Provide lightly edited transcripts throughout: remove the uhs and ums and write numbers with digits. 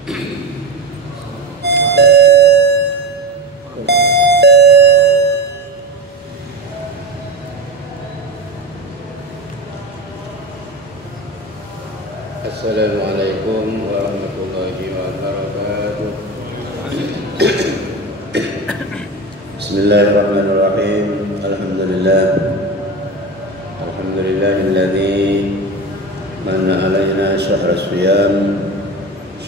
Assalamualaikum warahmatullahi wabarakatuh. Bismillahirrahmanirrahim. Alhamdulillahilladzi manna alaina syahra siyam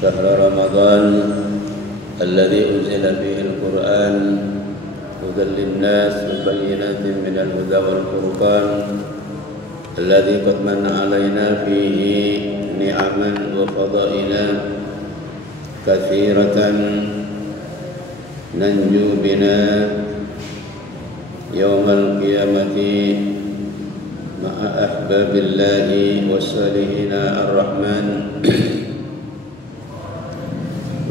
syahra Ramadan alladzi unzila fihi al-Qur'an hudan lin-nas wa bayyinatin minal huda wal furqan alladzi qad manna alaina fihi ni'aman wa fadaila katsiratan nanju bina yawmal qiyamati ma'a ahbabillahi wassalihina ar-rahman.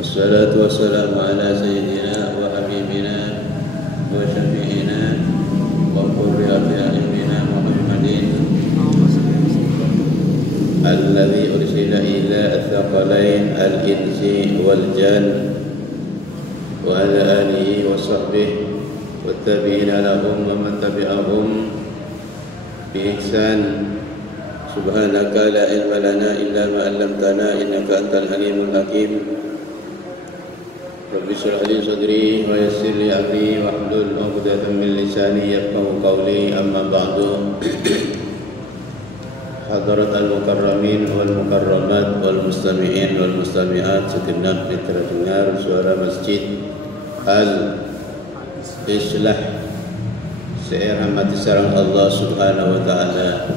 Wassalatu wassalamu ala sayyidina wa habibina wa syafi'ina wa qurrati a'yunina Muhammadin alladzi ursila ila athqalain al-insi wal jan wa ala alihi wa sahbihi wa tabi'ina lahum wa man tabi'ahum bi ihsan. Subhanaka la ilma lana illa ma 'allamtana innaka antal alimul hakim. Rabbi shrah li sadri wa yassir li amri wahlul 'uqdatam min lisani yafqahu qawli. Amma ba'du. Hadirat al-mukarramin wal mukarramat wal mustami'in wal mustami'at, segenap mitra dengar suara Masjid Al-Islah. Saya rahmati sareng Allah Subhanahu wa taala.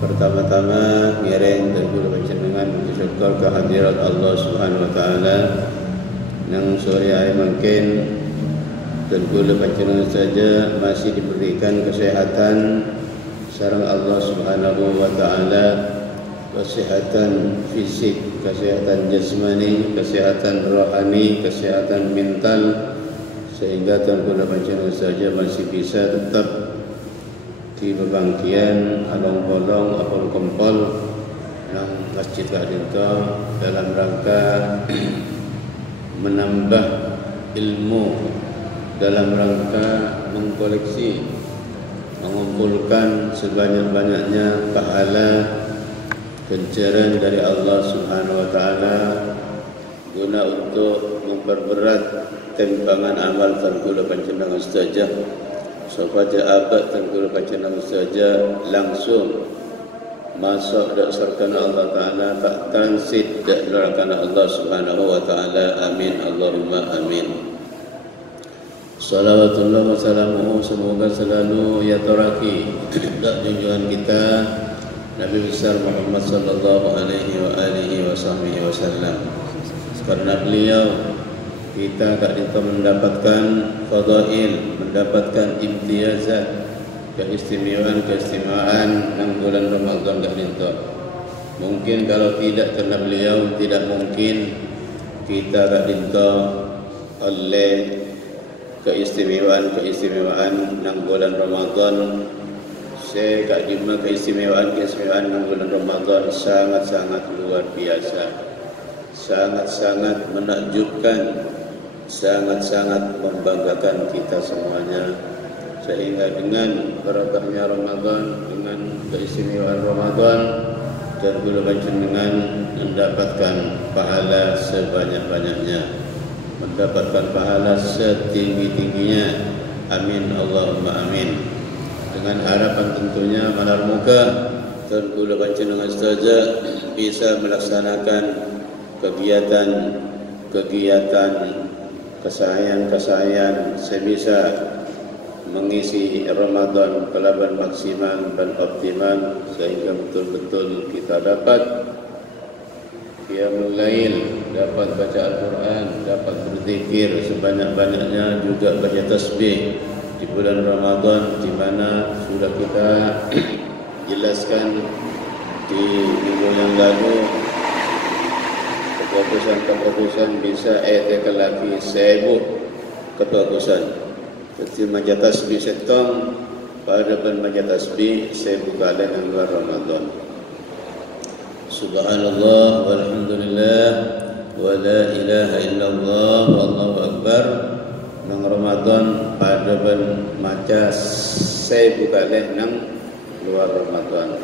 Pertama-tama ngiring dan kula panjenengan bersyukur kehadirat Allah Subhanahu wa taala nang sore hari mungkin dan kula panjenengan saja masih diberikan kesehatan sareng Allah Subhanahu wa taala, kesehatan fisik, kesehatan jasmani, kesehatan rohani, kesehatan mental, sehingga tuan kula panjenengan saja masih bisa tetap di pebangkian along bolong apol kompol nang Masjid Kadinto dalam rangka menambah ilmu, dalam rangka mengkoleksi, mengumpulkan sebanyak-banyaknya pahala ganjaran dari Allah Subhanahu wa taala guna untuk memperberat timbangan amal tan kula panjenengan saja supaya abad tan kula panjenengan saja langsung masuk dak sarkana Allah taala, tak transit dak sarkana Allah Subhanahu wa taala. Amin Allahumma amin. Salawatullah wa salamuhu semoga selalu ya taraki dak junjungan kita Nabi besar Muhammad sallallahu alaihi wa alihi wasallam. Karena beliau kita gak dinto mendapatkan fadail, mendapatkan imtiyazat, keistimewaan nang bulan Ramadan gak dinto. Mungkin kalau tidak karena beliau tidak mungkin kita gak dinto oleh keistimewaan nang bulan Ramadan. Saya gak dima keistimewaan nang bulan Ramadan sangat-sangat luar biasa, sangat-sangat menakjubkan, sangat-sangat membanggakan kita semuanya. Sehingga dengan barakahnya Ramadan, dengan keistimewaan Ramadan, dan kula panjenengan mendapatkan pahala sebanyak-banyaknya, mendapatkan pahala setinggi-tingginya. Amin Allahumma amin. Dengan harapan tentunya malam muka dan kula panjenengan saja bisa melaksanakan kegiatan kesayangan sebisa mengisi Ramadan kelaban maksimal dan optimal, sehingga betul-betul kita dapat qiyamul lail, dapat baca Al-Quran, dapat berzikir sebanyak-banyaknya, juga baca tasbih di bulan Ramadan, di mana sudah kita jelaskan di minggu yang lalu. Keputusan bisa etekan lagi sebut keputusan. Jadi maca tasbih setong pada ban maca tasbih saya buka dengan luar Ramadan. Subhanallah walhamdulillah wa la nang Ramadan pada ben maca saya buka leh nang luar Ramadan.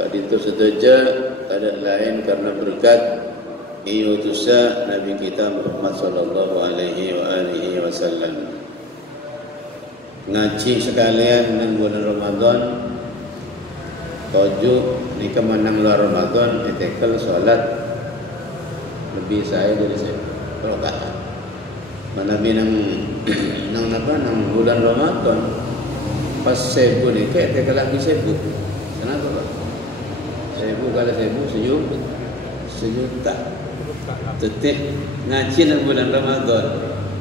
Kat itu saja ada lain karena berkat diutusnya Nabi kita Muhammad sallallahu alaihi wasallam. Ngaji sekalian nang bulan Ramadan, tujuh ni kemenang luar Ramadan, ditekel solat lebih saya dari saya rakaat. Mana binang nang bulan Ramadan pas sebu ni tekel lagi sebu. Kenapa Pak? Sebu kali sebu sejuta. Tetek ngaji nang bulan Ramadan,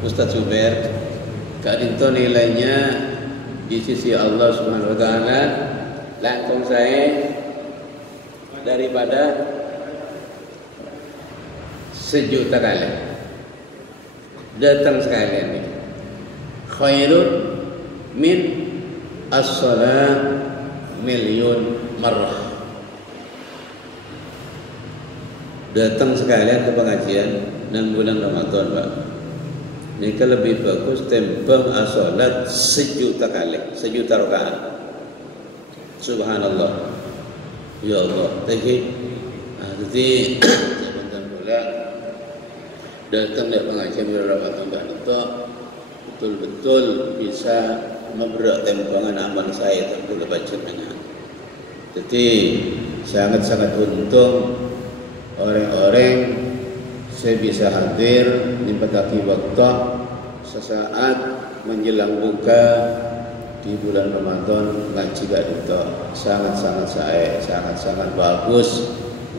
Ustaz Zubair, kadinto nilainya di sisi Allah Subhanahu wa taala langsung saya daripada sejuta kali datang sekalian ini. Khairun min as-salat miliun marrah. Datang sekalian ke pengajian dan bulan Ramadan, Pak. Ini lebih bagus tembang as-salat sejuta kali, sejuta rakaat. Subhanallah. Ya Allah. Jadi sebentar pula datang dari pengajian bulan Ramadan itu betul-betul bisa memberak tembangan amal saya tentu kebaca dengan. Jadi sangat-sangat untung orang-orang saya bisa hadir di petaki waktu sesaat menjelang buka di bulan Ramadan ngaji gak itu sangat-sangat bagus.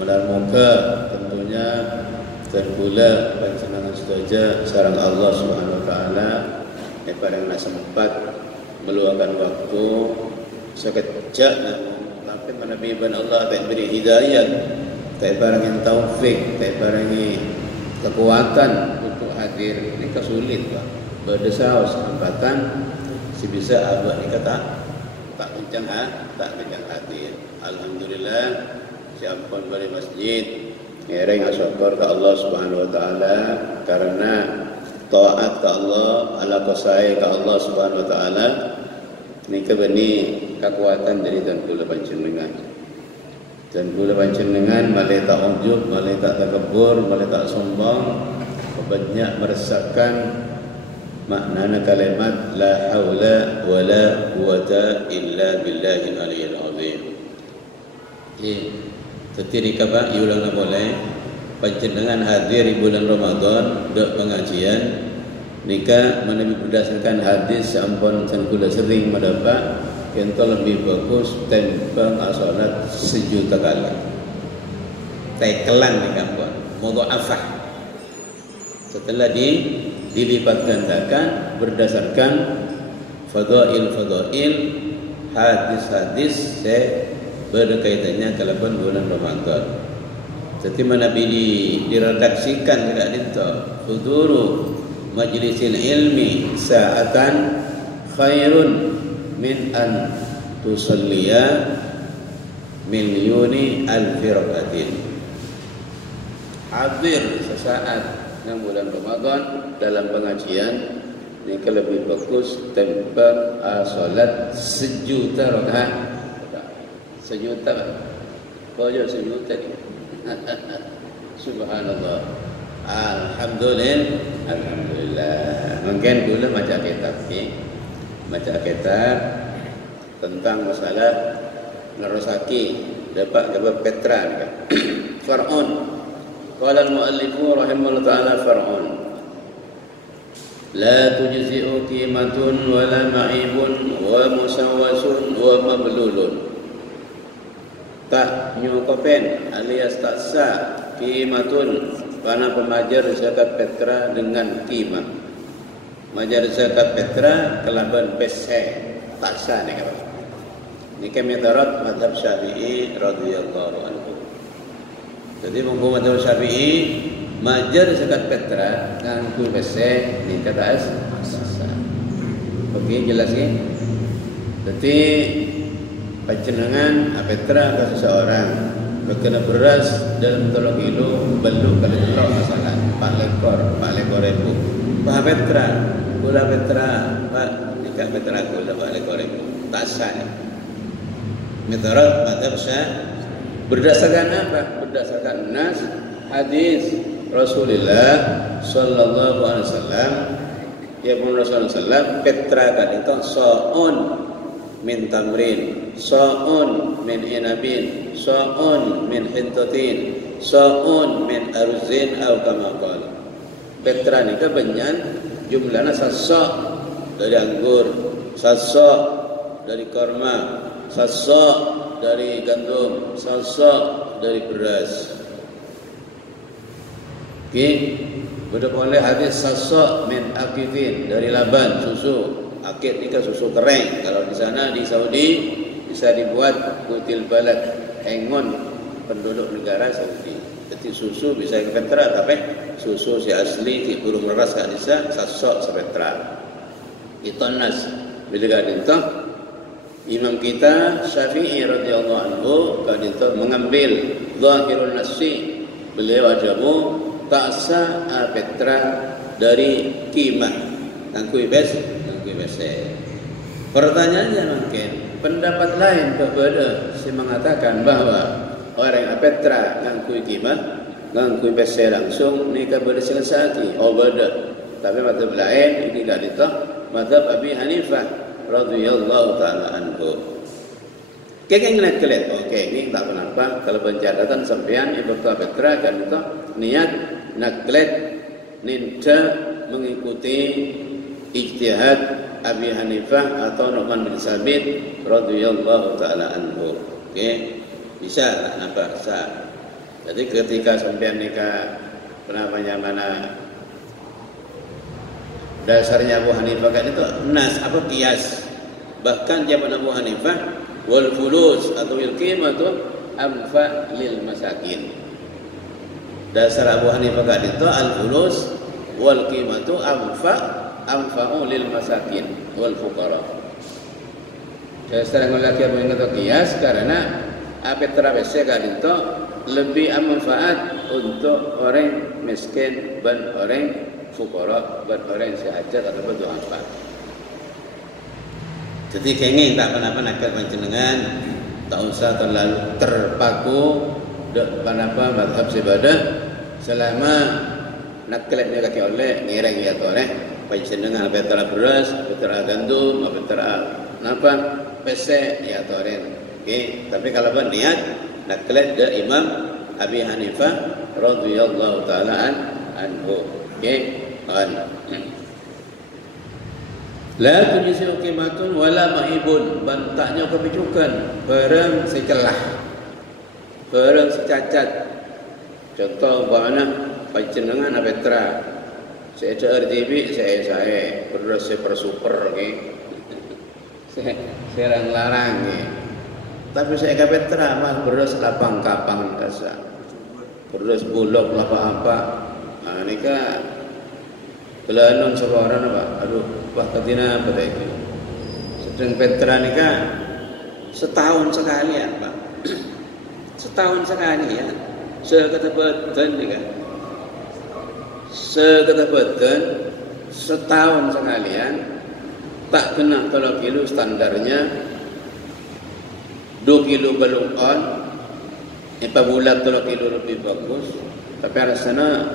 Mudah-mudahan tentunya terpula panjenengan sedoja sareng Allah Subhanahu wa taala daripada nak sempat meluangkan waktu sekejap tapi menabiban Allah tak beri hidayah, tak barangi taufik, tak barangi kekuatan untuk hadir. Ini kesulit Pak. Berdesau kesempatan si bisa abah ni kata tak kencang hadir. Alhamdulillah siapun balik masjid ngereng syukur ke Allah Subhanahu wa taala karena taat ke Allah, ala qasai ke Allah Subhanahu wa taala ni kebeni kekuatan dari dan kula panjenengan. Dan kula panjenengan malai tak ujub, malai tak takabur, malai tak sombong, banyak meresahkan makna kalimat la haula wala quwata illa billahil aliyyil azim. Ketika Pak iulang boleh panjenengan hadir di bulan Ramadan dok pengajian nikah menabi berdasarkan hadis sampun kula sering mendapat kento lebih bagus tembang as-salat sejuta kali. Tekelan di kampung mudha'afah. Setelah dilipat gandakan berdasarkan fadail hadis-hadis berkaitannya kalaupun bulan Ramadan. Jadi Nabi diredaksikan dekat itu huduru majlisil ilmi sa'atan khairun min an tusalliya milyuni alfi rakaatin. Hadir sesaat dalam bulan Ramadan dalam pengajian ini lebih bagus tembang salat sejuta rakaat. Sejuta pojok sejuta ni. Subhanallah. Alhamdulillah. Mungkin dulu baca kitab ni, baca kitab tentang masalah Narasaki dapat Petra ni kan. Fir'aun. Qala al-muallifu rahimahullah ta'ala Fir'aun. La tujzi'u qimatun wa la ma'ibun wa musawwasun wa mablulun. Tak nyukopen alias tak sah qimatun karena pemajar zakat Petra dengan qimah. Majar zakat Petra kelaban pese tak sah ni kan. Ini kemetarat mazhab Syafi'i radhiyallahu anhu. Jadi mengko mazhab Syafi'i majar zakat Petra dengan pese ni kata sah. Okey jelas ni. Jadi panjenengan Petra ke seseorang kena beras dalam 3 kilo belum kali telok masalah 4 ekor Pak Petra gula Petra Pak nikah Petra gula 4 ekor tak sah menurut mazhab berdasarkan apa? Berdasarkan nas hadis Rasulullah sallallahu alaihi wasallam ya pun Rasulullah sallam Petra kan itu so'un min tamrin, so'un min inabin, so'un min hintatin, so'un min arzin atau kama qala. Petra ni kan banyak jumlahnya sasa' dari anggur, sasa' dari korma, sasa' dari gandum, sasa' dari beras. Okey, boleh hadis sasa' min akifin dari laban susu. Akid ni kan susu kering. Kalau di sana di Saudi bisa dibuat kutil balad, hengon penduduk negara Saudi. Jadi susu bisa ke Petra, tapi susu si asli di burung meras kan bisa sasok sepetra. Itu nas. Bila kan itu Imam kita Syafi'i radhiyallahu anhu kan itu mengambil zahirul nasi, beliau ajabu taksa petra dari kimah tangkui bes. Pertanyaannya mungkin pendapat lain berbeda. Saya mengatakan bahwa orang yang petra ngangkui kimah, ngangkui bese langsung nikah berselesai. Oh beda. Tapi mazhab lain ini tidak ditah. Mazhab Abi Hanifah radhiyallahu taala anhu. Kenging nak kelet. Okey, ini tak kenapa kalau pencatatan sampean ibu petra kan itu niat nak kelet ninja mengikuti ijtihad Abi Hanifah atau Nu'man bin Sabit radhiyallahu taala anhu. Okey, bisa apa sah. Jadi ketika sampean nikah mana dasarnya Abu Hanifah kan itu nas apa qiyas. Bahkan jawaban Abu Hanifah wal fulus atau il qimatu anfa lil masakin. Dasar Abu Hanifah kan itu al fulus wal qimatu anfa'u lil masakin wal fuqara. Dasar lelaki yang mengatakan qiyas karena petra bese kan itu lebih manfaat untuk orang miskin dan orang fuqara dan orang sehajat atau berdoa. Jadi kenging tak apa-apa nak panjenengan tak usah terlalu terpaku apa mazhab ibadah selama nak keletnya kaki oleh ngireng ya oleh panjenengan petra beras, petra gandum, petra napa pese ya toren. Okey, tapi kalau niat nak kelet de Imam Abi Hanifah radhiyallahu taala anhu. Okey, la tujisiu qimatun wala maibun, bantaknya kebijukan barang secelah, barang secacat. Contoh bagaimana panjenengan petra saya RTB saya beras super saya larang tapi saya ke petra mas beras lapang kapang kasa beras bulog apa ini kan belanon seorang apa aduh wah ketina apa itu sedang petra ini kan setahun sekali ya Pak setahun sekali ya seketepatan ni kan seketepatan setahun sekalian tak kena 3 kilo standarnya 2 kilo belum on bulat 3 kilo lebih bagus tapi rasanya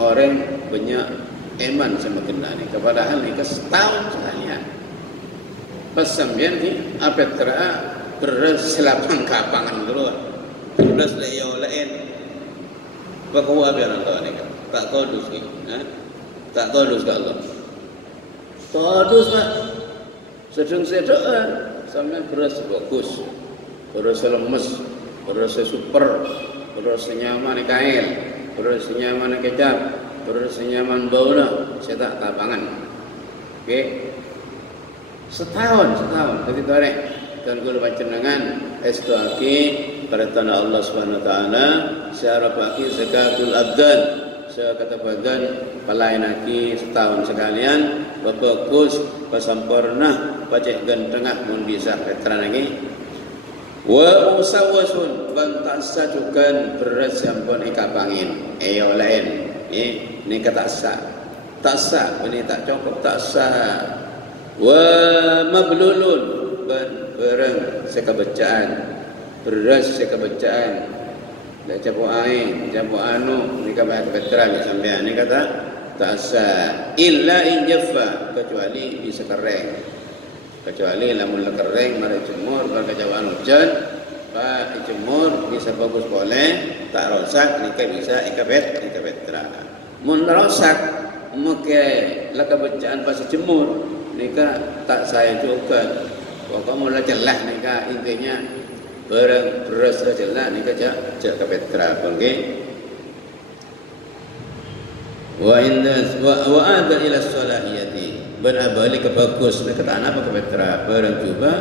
orang banyak eman sama kena ni padahal ni setahun sekalian pas sambian ni apetra beras selapang kapangan dulu beras layo lain bahawa biar Allah ni tak kodus ni tak kodus ke Allah kodus Pak sedang sampai beras bagus beras lemes beras super beras nyaman kail beras nyaman kecap beras nyaman bauna saya tak tapangan. Okey, setahun jadi tarik dan guru panjenengan estuaki pada tanah Allah Subhanahu wa taala secara pagi zakatul abdan sekata badan pelayanaki setahun sekalian bagus pasampurna pacek gan tengah mun bisa petra lagi Wa musawasun ban tasajukan beras yang pun ikapangin ayo lain ni kata tak ini tak cukup tak sah. Wa mablulun ban barang sekebecaan beras sekebecaan dak campur air campur anu ni kabeh kebetulan sampean ni kata tak sah illa in jaffa kecuali bisa kering. Kecuali lamun kering mari jemur berkejauhan hujan pak jemur bisa bagus boleh tak rosak nikah bisa ikabet terang mun rosak make laka bacaan pas jemur nikah tak saya juga pokok mula celah nikah intinya barang beras celah nikah jak kabet terang okey wa ada ila salahiyati berabali ke bagus nak kata apa ke betra barang cuba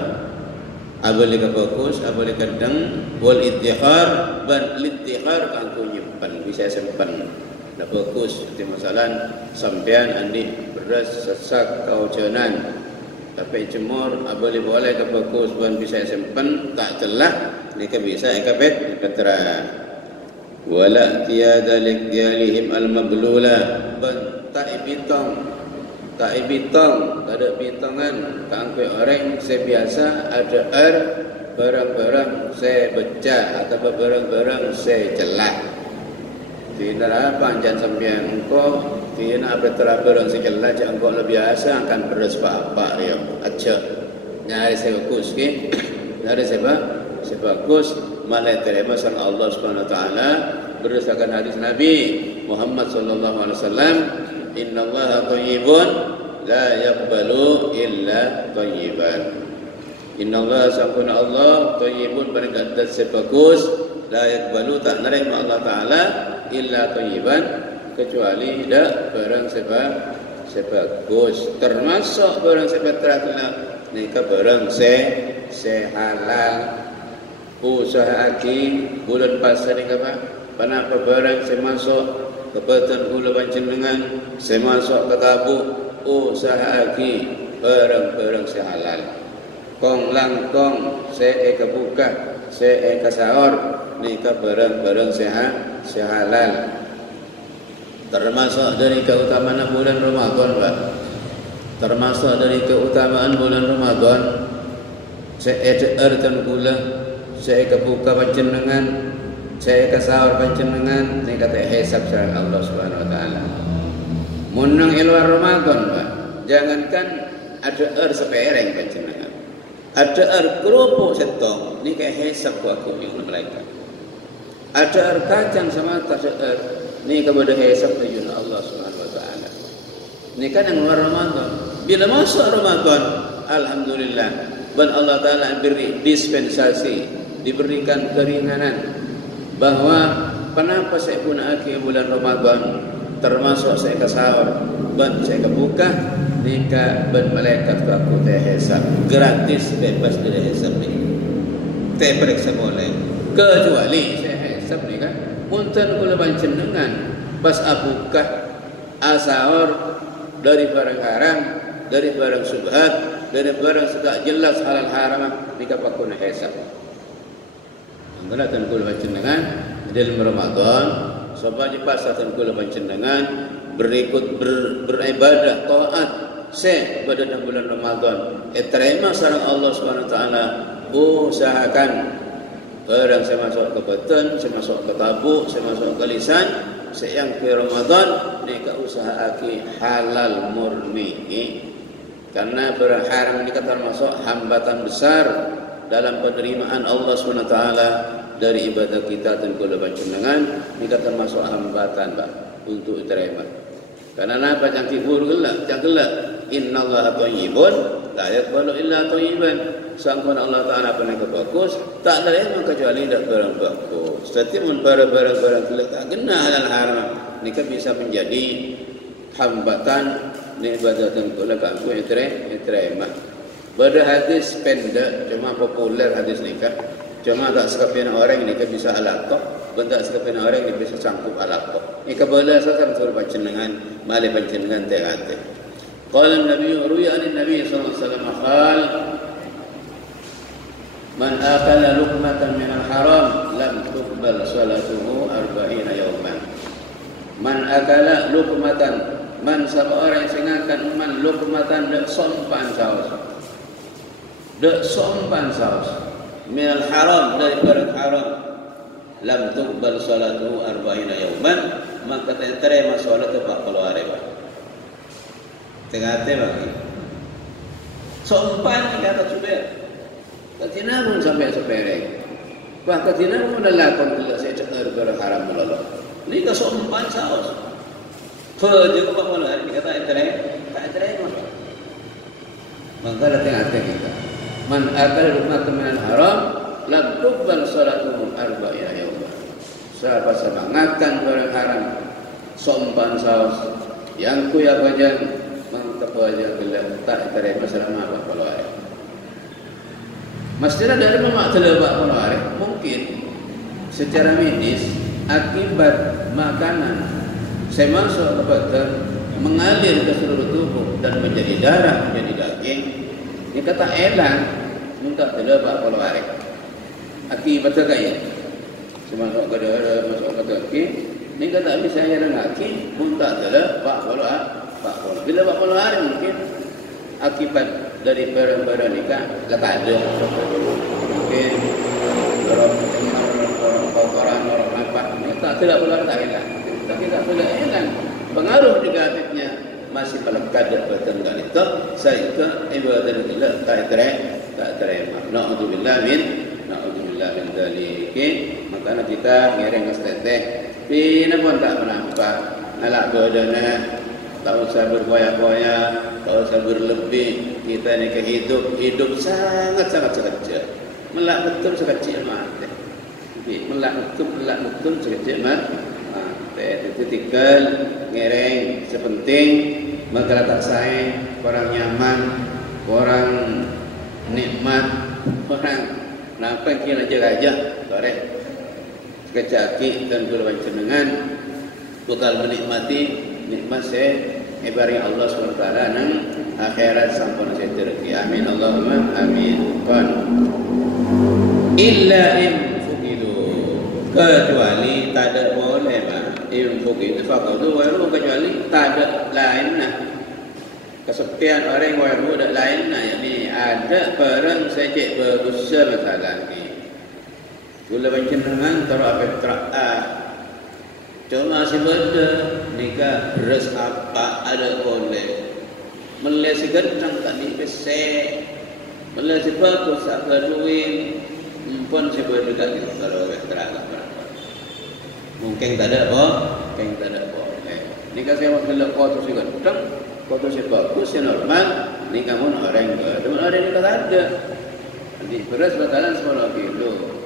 abali ke bagus abali kadang wal iddikhar ban liddikhar kanggo nyimpen bisa simpan dah bagus seperti masalah sampean andi beras sesak kaujanan tapi jemur abali boleh ke bagus ban bisa simpan tak celah ni ke bisa ke betra wala tiada liqyalihim al mablula ban ta'ibitong tak ibitong, tak ada bitongan. Kangkui orang sebiasa ada barang-barang saya becah atau barang-barang saya celah. Tidak apa jangan sampai engkau tidak apa barang saya celah jangan engkau lebih biasa akan beras apa dia aja. Nyari saya bagus ke? Nyari saya bagus malah terima sang Allah Subhanahu Wa Taala berdasarkan hadis Nabi Muhammad Sallallahu Alaihi Wasallam. Innallaha thayyibun la yaqbalu illa thayyiban. Innallaha sampuna Allah thayyibun bergandat sebagus la yaqbalu tak nerima Allah Taala illa thayyiban kecuali dak barang sebagus termasuk barang sebagus nikah barang halal usahaake bulan puasa nikah Pak panapa barang masuk kebetulan gula panjenengan saya masuk ke tabuk usahaake barang-barang sehalal kong langkong saya buka saya sahur nikah barang-barang sehalal termasuk dari keutamaan bulan Ramadan Pak termasuk dari keutamaan bulan Ramadan saya dan gula saya buka panjenengan saya kasawar panjenengan ni kata hisab sareng Allah Subhanahu Wa Taala. Munang luar Ramadan Pak. Jangankan ada sepereng panjenengan. Ada kerupuk setong ni kayak hisab ku aku yang malaikat. Ada kacang sama ada ni kepada hisab dari Allah Subhanahu Wa Taala. Ni kan yang luar Ramadan. Bila masuk Ramadan, alhamdulillah, ban Allah Taala beri dispensasi, diberikan keringanan. Bahwa kenapa saya gunakan bulan Ramadan termasuk saya kasawar ban saya kebuka nikah ban malaikat ke aku teh hisab gratis bebas dari hisab ni teh periksa boleh kecuali saya hisab ni kan punten kula panjenengan pas abukah asawar dari barang haram dari barang subhat dari barang sudah jelas halal haram nikah pakuna hisab Alhamdulillah kula panjenengan dalam Ramadan sebab di pasar kula panjenengan berikut beribadah taat pada bulan Ramadan terima sareng Allah Subhanahu Wa Taala usahakan barang saya masuk ke batin saya masuk ke tabuk saya masuk ke lisan saya yang ke Ramadan nikah usahaake halal murni karena berharam ini termasuk hambatan besar dalam penerimaan Allah SWT dari ibadah kita dan kula panjenengan ini termasuk hambatan Pak untuk diterima. Karena apa yang tibur gelak, gelak. Innallaha thayyibun la yaqbalu illa thayyiban. Sangkon Allah Taala pernah bagus, tak terima kecuali dak barang bagus. Setiap barang-barang gelak tak kena halal haram. Ini kan bisa menjadi hambatan ibadah dan kula kanggo diterima. Pada hadis pendek, cuma populer hadis nikah. Cuma tak sekalian orang nikah bisa alatok, bentak sekalian orang ini bisa sangkup alatok. Ini kebelah saya suruh panjenengan, malih panjenengan teh. Qala Nabi ruya an Nabi sallallahu alaihi wasallam qala Man akala luqmatan minal haram lam tuqbal salatuhu 40 yawman. Man akala luqmatan, man sapa orang yang singakan man luqmatan dak sompan saus. Dak sompan saus minal haram, dari barang haram, lam tuqbal salatuhu 40 yawman, maka terima salat 40 hari Pak. Tengah bagi. Sompan kata sudah. Katina pun sampai sepere. Wah katina pun dah lakon bila saya cakap barang haram mula. Ni ka sompan saus. Kerja kau apa lah? Kita tak terima. Maka dah tengah kita. Man akal luqmatan minal haram lam tuqbal salatuhu 40 yawman. Siapa semangatkan barang haram, sompan saus, yang ku ya bajan mantap aja gelap tak terima selama 40 hari. Mestilah dari memak terlebak 40 hari. Mungkin secara medis akibat makanan saya masuk ke badan mengalir ke seluruh tubuh dan menjadi darah, menjadi daging. Ini kata elang minta terlebak 40 hari. Akibat kaya semasuk ke darah, masuk ke kaki. Ini kata bisa saya lagi minta terlebak 40 hari. Bila 40 hari mungkin akibat dari barang-barang nikah tak ada. Mungkin orang nampak tak tidak pula tak hilang. Tapi tak pula hilang. Pengaruh negatifnya masih melekat pada tengah itu. Saya ke ibadah Allah tak terima. Na'udzubillah min dzalik. Maka kita ngereng kesteteh. Pina pun tak menampak. Alak badana. Tak usah berboya-boya, tak usah berlebih. Kita ni ke hidup sangat-sangat sekecil. Melak betul sekecil mati. Melak betul sekecil mati. Itu tinggal ngereng sepenting. Maka tak sayang, orang nyaman, orang nikmat, orang nampak kira aja. Korek. Sekecaki dan berbanyak dengan bakal menikmati nikmat saya ibarat Allah SWT nang akhirat sampun saya terki. Amin Allahumma amin. Kan illa in fuqidu, kecuali tak ada boleh Pak. In fuqidu faqadu wa ru, kecuali tak ada lainnya. Kesepian orang waru ada lainnya, yakni ada barang saya cek berdosa masalah ni. Gula panjenengan taruh apa teraah. Cuma sebeda nikah beras apa ada boleh. Melesi gentang tak dipesek. Melesi bagus tak berduit. Pun sebeda tak kita kalau terangkan. Mungkin tak ada mungkin tak ada boleh. Nikah saya waktu lepas tu si gentang, waktu si bagus si normal. Nikah pun orang berduit. Orang nikah tak ada. Nanti beras batalan 10 kilo.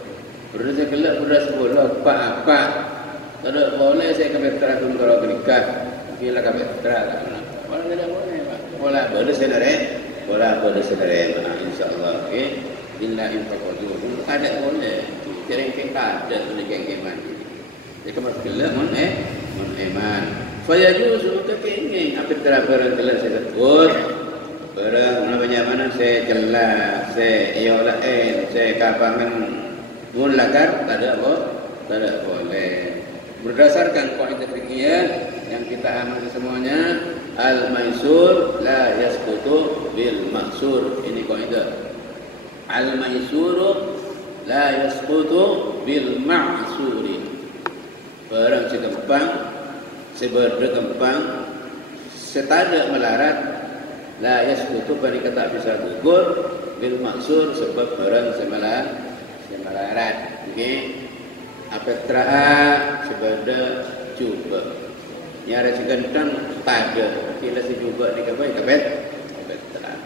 Beras gelap beras 10 apa. Tidak boleh saya kafetra pun kalau nikah. Bila kafetra boleh tidak boleh Pak. Boleh saudara. InsyaAllah. Bila infaqadu. Ada boleh. Kira-kira ada tu nikah mandi. Jika masuk gelap mun iman. Fayajuzu kepingin kafetra barang gelap saya sebut. Barang mana saya jelas. Saya iolah saya kapangan mun lakar tak ada boleh. Berdasarkan kaidah fikih yang kita amati semuanya, al-maisur la yasqutu bil maksur. Ini kaidah. Al-maisur la yasqutu bil ma'suri. Barang segempang, seberdegempang, setada melarat, la yasqutu bani kata bisa gugur bil maksur sebab barang semelarat. Okey. Apetra sebada juga nyara segentang pada kila si juga di kapai apetra.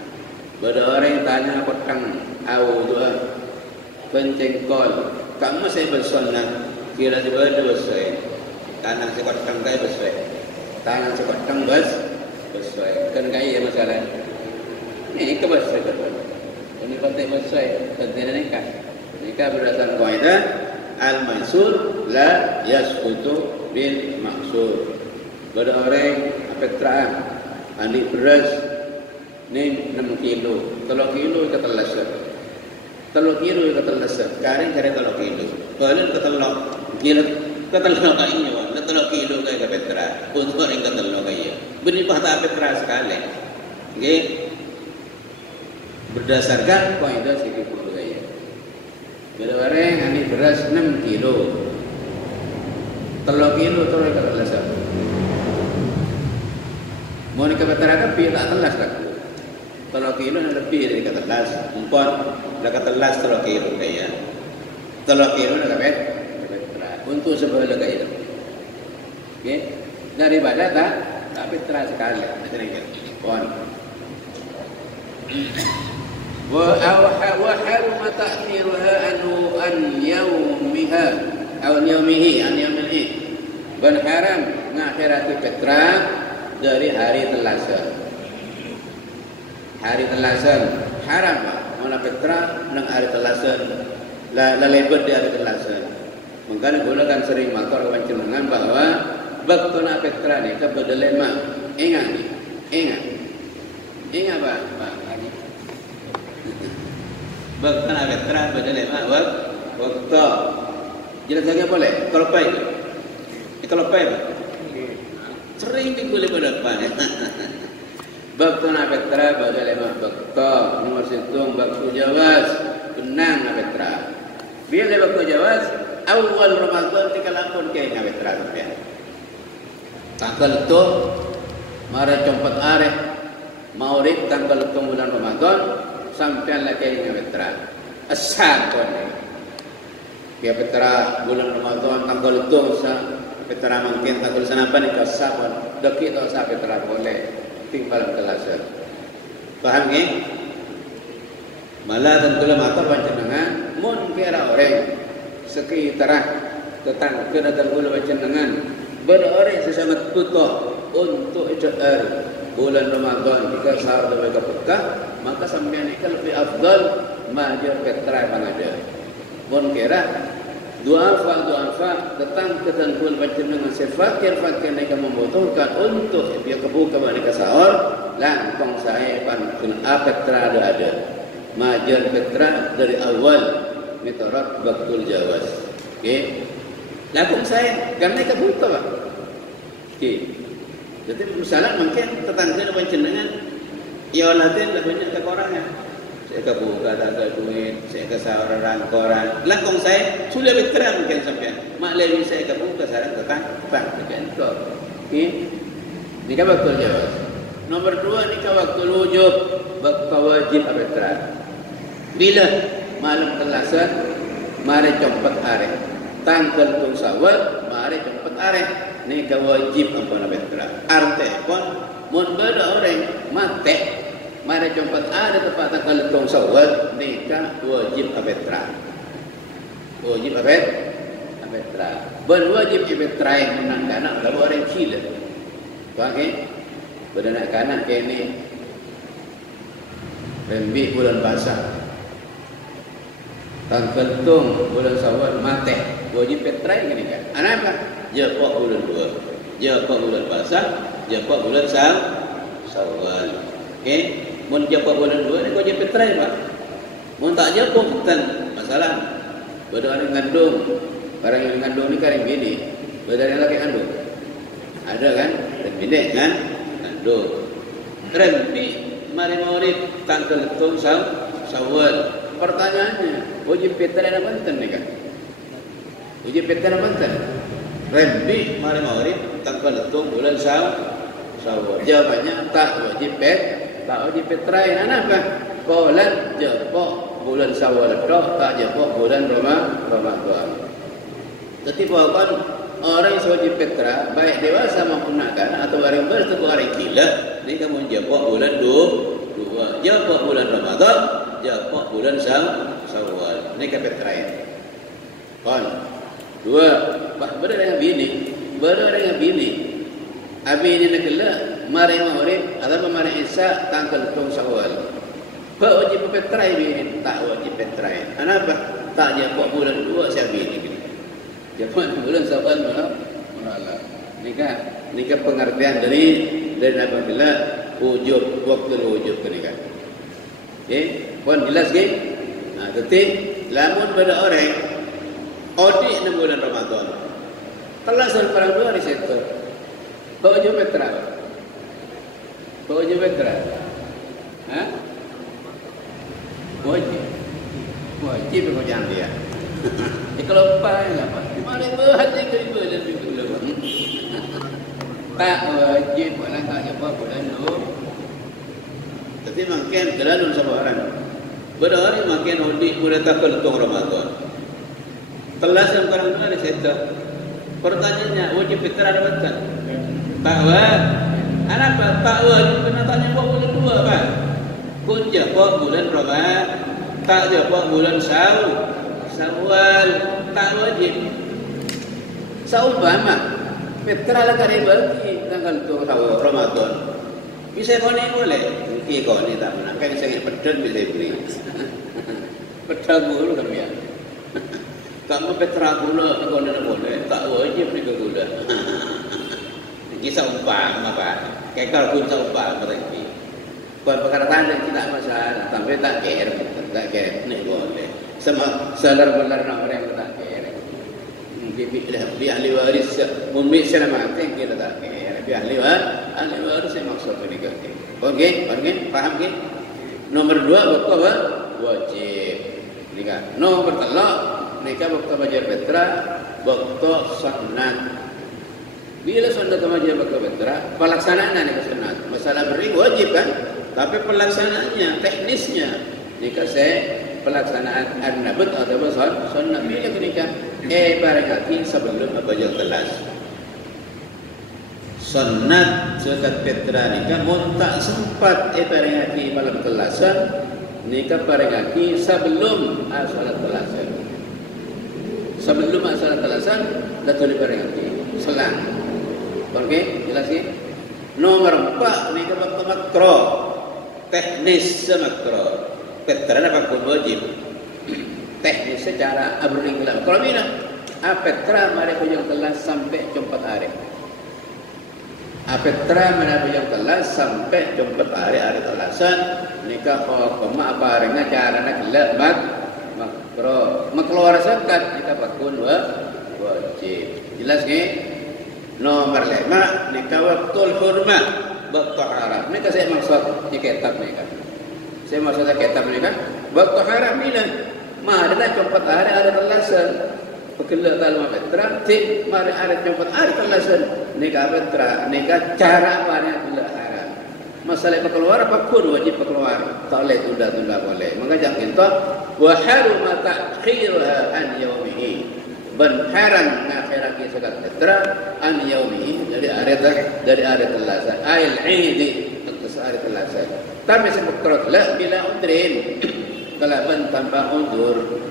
Bada orang yang tanya petang au doa pencengkol kamu saya bersona kila si bada besai tanah si petang kai besai tanah si petang besai kan kai masalah ini kebesai ini pakai besai tentunya nikah berdasarkan kaidah al-maisur la yasqutu bil maksur. Pada orang petraan andi beras ni 6 kilo. 3 kilo kita telas. 3 kilo ketelasa karing kare 3 kilo balen ketelok kilo ketelok kayaknya wan 3 kilo kayak ke Petra untuk orang ketelok kayak beri pada Petra sekali nggih berdasarkan kaidah fikih budaya bila orang ani beras 6 kilo 3 kilo terus ketelasa mau ni ke Petra tapi tak telas tak 3 kilo lebih dari ketelas umpon dah ketelas 3 kilo kayak 3 kilo dah kapet untuk sebelah kayak itu okey daripada tak Petra sekali macam ni pon wa haruma ta'khiruha an yawmiha aw yawmihi an yawmihi ban haram ngakhirati Petra dari hari telasan haram mana Petra nang hari telasan la lebet di hari telasan mangkana kula kan sering matur panjenengan bahwa baktuna Petra ni ka bedelema ingat Pak baktuna Petra bedelema waktu jelas saja boleh kalau pai Pak sering dikulit pada depan baktuna Petra bedelema bakta nomor situng baktu jawas benang Petra bila waktu jawas awal Ramadan dikalakon kaya Petra sampean tanggal itu mara compat areh maurib tanggal itu bulan Ramadan sampean lagi kaya Petra asal kon kaya Petra bulan Ramadan tanggal itu sa Petra mungkin tanggal sana apa ni kasapon deki to sa Petra boleh timbal kelasa paham nggih malah tentu mata panjenengan mun kira orang sekitar tetangga kena tergula panjenengan berorang sesangat butuh untuk ijazah bulan Ramadan jika sahur dan mereka Pekah maka sampai nikah lebih afdal majer Petra yang ada mun kira dua alfa datang ke tanggul panjenengan sefakir mereka membutuhkan untuk dia kebuka mereka sahur langsung saya pantun Petra ada majer Petra dari awal mitarat baktul jawas okey langsung saya karena kebuka Pak okey jadi misalnya mungkin tetangga panjenengan ya latin lah banyak kekurangan saya kebuka tak ada duit saya ke sahur rangkoran langsung saya sudah Petra mungkin sampai mak lewi saya kebuka sarang tetang begitu okey nikah baktul jawas nomor 2 nikah baktul wujub baktul wajib Petra bila malam telasan mari compat areh tanggal tung sawal mari compat areh nikah wajib ampun Petra arte pun mun beda orang mate mari compat areh tepat tanggal tung sawal nikah wajib Petra wajib Petra ben wajib Petra yang menang kanak kalau orang cila okey beda nak kanak kene rembi bulan basah tanggal tung bulan Syawal mate wajib Petra ini kan apa jepok bulan 2 jepok bulan basah jepok bulan Syawal okey mun jepok bulan 2 ni wajib Petra Pak mun tak jepok bukan masalah beda orang ngandung orang yang ngandung ni kan bini beda yang laki ngandung ada kan dan bini kan ngandung rempi mari maurid tanggal tung Syawal pertanyaannya wajib Petra ada mantan ni kan wajib Petra ada mantan rembi mari maurib tanggal letung bulan Syawal jawabannya tak wajib Petra yang apa kolan jepok bulan Syawal tak jepok bulan Ramadan jadi bahkan orang yang wajib Petra baik dewasa maupun anak atau orang bertemu hari gila ini kamu jepok bulan 2 jepok bulan Ramadan jepok bulan Syawal ini ke Petra ya kan 2 bah beda dengan bini abi ini nak kela mari maurib atau mari Isya tanggal tung Syawal ba wajib Petra ini tak wajib Petra kenapa tak jepok bulan 2 saya bini jepok bulan Syawal malah nikah pengertian dari apabila wujub waktu wujub nikah okey pun jelas ke Jadi lamun pada orang audit 6 bulan Ramadan. Telah sekarang 2 hari sektor. Bawa je petra. Bawa je petra. Ha? Wajib kau jangan dia. Kalau apa ya apa? Mari berhati ke ibu dan ibu dulu. Tak wajib orang tak apa bulan tu. Tapi makin kelalun sama orang. Berapa makin audit boleh tak kelutung Ramadan. Telah sekarang 2 hari sektor. Pertanyaannya wajib fitrah ada betul? Bahwa anak tak wajib kena tanya bulan 2 apa? Kun jawab bulan Ramadan, tak jawab bulan Syawal, tak wajib. Saumpama fitrah lah kari bagi tanggal tu Ramadan. Bisa kau ni boleh? Mungkin kau ni tak pernah. Kan saya pedang bisa beli. Pedang dulu kan ya. Kamu petra gula, kau nak boleh, tak wajib ni gula. Kisah umpama apa? Kekal pun umpama tadi. Bukan perkara tanda tidak masalah, tapi tak care, ni boleh. Sama sadar benar nak orang tak care. Mungkin bi ahli waris, mungkin selama mati kita tak care. Bi ahli waris saya maksud ini kan. Okey, faham ke? Nomor 2 waktu apa? Wajib. Nikah. Nomor 3 nikah waktu bajar petra, waktu sunat. Bila sunat bajar waktu petra, pelaksanaan nikah sunat. Masalah beri wajib kan? Tapi pelaksanaannya, teknisnya, nikah saya pelaksanaan an-nabut atau sunat bila nikah. Barang hati sebelum bajar telas. Sunat sekat petra nikah, mun tak sempat barang hati malam telasan, nikah barang hati sebelum salat telasan. Sebelum salat telasan, dah tulis barang hati. Selang. Okey, jelas ya? Nomor 4 nikah waktu makro. Teknis makro. Petra apa pun wajib. Teknis secara abring dalam. Kalau bila petra mari hujung telas sampai 4 hari. Petra mari hujung telas sampai 4 hari telasan nikah hukum apa arengna carana gelap makro. Makluar zakat nikah pakun wajib. Jelas ke? Nomor 5 nikah waktul hurmah. Waktu haram. Mereka saya maksud di kitab mereka. Saya maksudnya kitab mereka. Waktu haram bila adalah 4 hari ada telasan. Pekelak dalam petra. Mari ada 4 hari telasan. Nikah petra. Nikah cara apa yang haram. Masalah keluar apa pun wajib keluar. Tak boleh tunda boleh. Mengajak kita. Wa haruma ta'khirha an yaumihi. Ben haram ngakhiraki sekat petra an yaumihi dari hari telasan ail idi untuk hari telasan. Tapi sebab la bila udrin kalau ben tanpa udur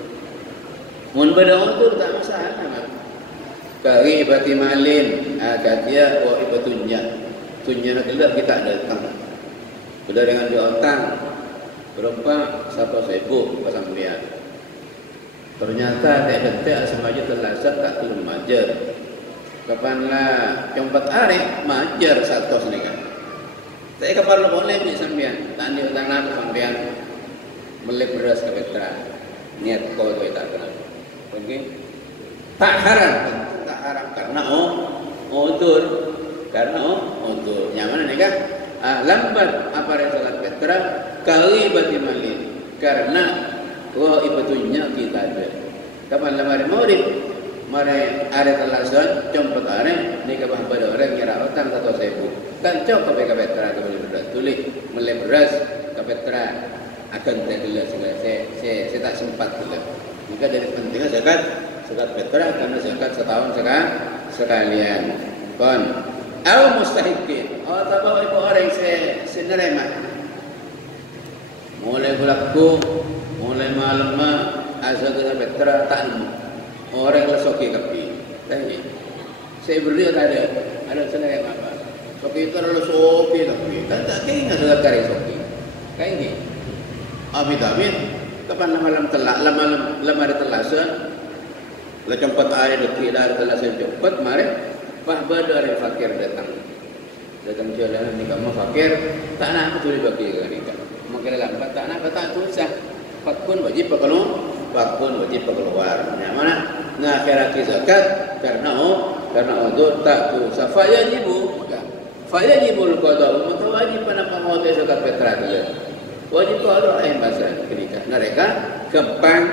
mun beda udur tak masalah. Kari ibati malin kadia wa ibatunya tunya gelap kita datang sudah dengan diotang berapa siapa sibuk pasang lian. Ternyata tak sengaja terlasak tak belum majar. Kapanlah 4 hari majar satu nikah. Saya kapan boleh ni sampean. Tani utang nak sampean melek beras ke petra. Niat kau tu tak kenal. Okey. Tak haram karena udur. Karena udur. Yang mana nikah? Lambat apa salat petra kali bati malin. Karena ibatunya kita ada. Kapan lamari maulid, mari hari telasan, 4 hari, nikah pada orang kira utang 1.000. Kan cok ke petra ke beras, tulis melek beras ke petra akan tergelas. Saya tak sempat gelas. Jika dari pentingnya zakat petra karena zakat setahun sekalian. Kon, mustahidin. Tak bawa ibu orang senerima. Mulai berlaku. Mulai malam asal kita petra tak orang lesoki kapi. Tanya, saya beri ada senang apa? Soki itu adalah soki kapi. Tak kena sudah kari soki. Kayak ini. Amin. Kapan malam telak, lama ada telasan. Lah 4 hari detik dari telasan cepat. Mari, bahbada hari fakir datang jalan ni kamu fakir tak nak tu dibagi kan ni kan. Mungkin lambat tak nak tak susah. fakun wajib keluar. Yang mana? Nah, akhiraki zakat karena udur tak tu safayajibu maka fayajibul qada maka wajib pada penguasa zakat fitrah dia. Wajib qada bahasa ketika mereka kepang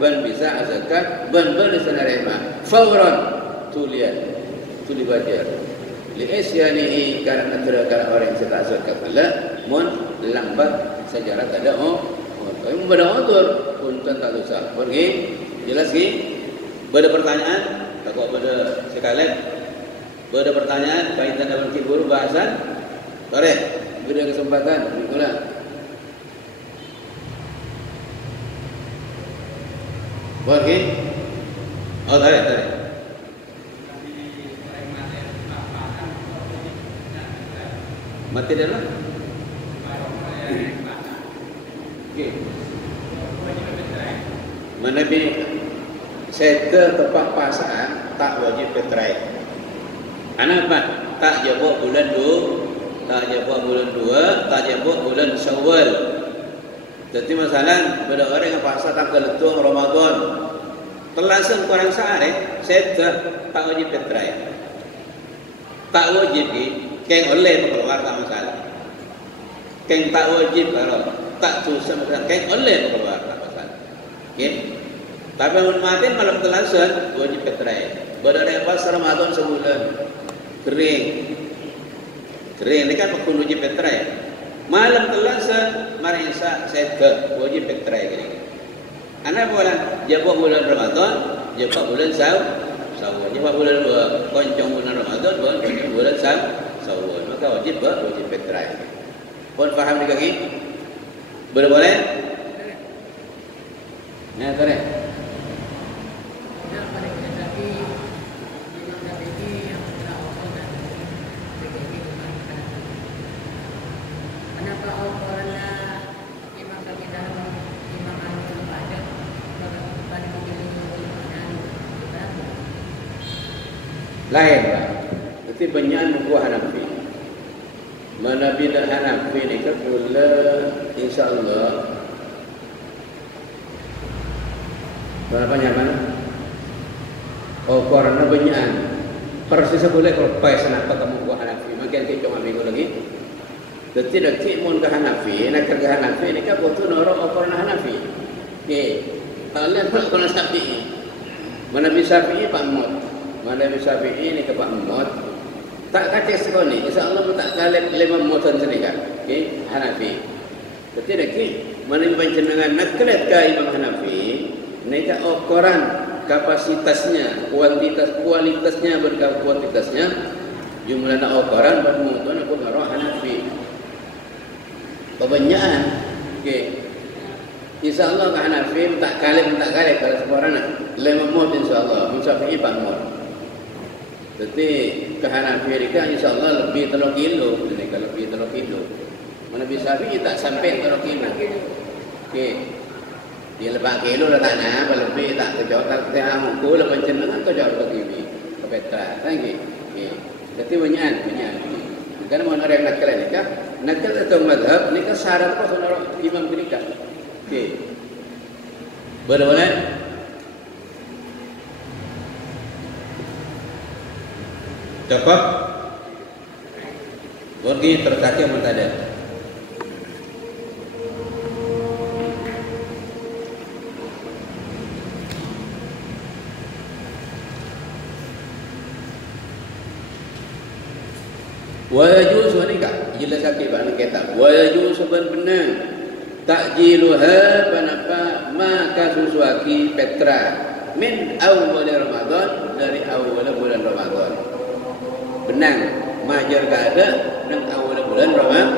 ban bisa zakat ban bersenarema fauran tuli bajar li isyanihi karena terkala orang yang tak zakat pula mun lambat sejarah ada tapi pada udur pun tak dosa. Pergi jelas ni. Ada pertanyaan? Takut ada sekali. Ada pertanyaan kaitan dengan kibur bahasan? Boleh. Beri kesempatan. Itulah. Boleh. Oh, tarik. Mati dah lah. Okey. Menabi setel tempat pasang tak wajib fitrah. Kenapa? Tak jabuk bulan 2, tak jabuk bulan 2, tak jabuk bulan Syawal. Jadi masalah pada orang yang pasang tak keletung Ramadan. Terlangsung kurang sehari, setel tak wajib fitrah. Tak wajib keng oleh keluar tak masalah. Keng tak wajib kalau tak susah keng oleh keluar tak masalah. Okey. Tapi mati malam telasan wajib fitrah. Berada pas Ramadan sebulan kering ni kan pakun wajib fitrah. Malam telasan marisa setel wajib fitrah gini. Anak bulan jabuk bulan Ramadan, jabuk bulan Syawal, jabuk bulan 2, koncong bulan Ramadan, koncong bulan Syawal. Maka wajib fitrah. Pun faham juga ni? Boleh? Ya, boleh. Lain lah. Nanti banyak buku Hanafi. Mana bila Hanafi ni kepula insyaAllah berapa nyaman? Oh, korana banyak. Persis boleh kalau pai senapa kamu buku Hanafi. Makin kita cuma minggu lagi. Jadi detik mun ke Hanafi, nak kerja Hanafi ni kan butuh norok korana Hanafi. Okey. Kalian nak korana Syafi'i. Mana bisa Syafi'i Pak Mut. Mana bisa Syafi'i ni ke Pak Mut. Tak kacau sekali. InsyaAllah tak kalib 5 mutan sedikit. Okey, Hanafi. Jadi detik mana panjenengan nak kelet ke Imam Hanafi, ni kan ukuran kapasitasnya, kualitasnya berkualitasnya, jumlah nak ukuran bermutu nak mengarah Hanafi. Kebanyakan, okey. InsyaAllah ke Hanafi tak kalib kalau seorang nak 5 mut insyaAllah. Syafi'i 4 mut. Jadi ke Hanafi mereka insyaAllah lebih 3 kilo. Mereka lebih 3 kilo. Mana bisa Syafi'i tak sampai 3 kilo. Okey. Dia 4 kilo lah tak nak, lebih tak kejauh tak kejauh muka lah macam mana kejauh ke TV. Ke petra. Okey. Jadi banyak. Kerana mana orang nakal nikah, nakal atau madhab nikah syarat apa saudara imam nikah. Okey. Boleh? Cukup? Pergi terkaki mentada. Wa yajuzu nikah jelas sakit bang kitab. Wa yajuzu benar takjiluha panapa maka susuaki petra min awal Ramadan dari awal bulan Ramadan. Benang majar keada dan awal bulan Ramadan.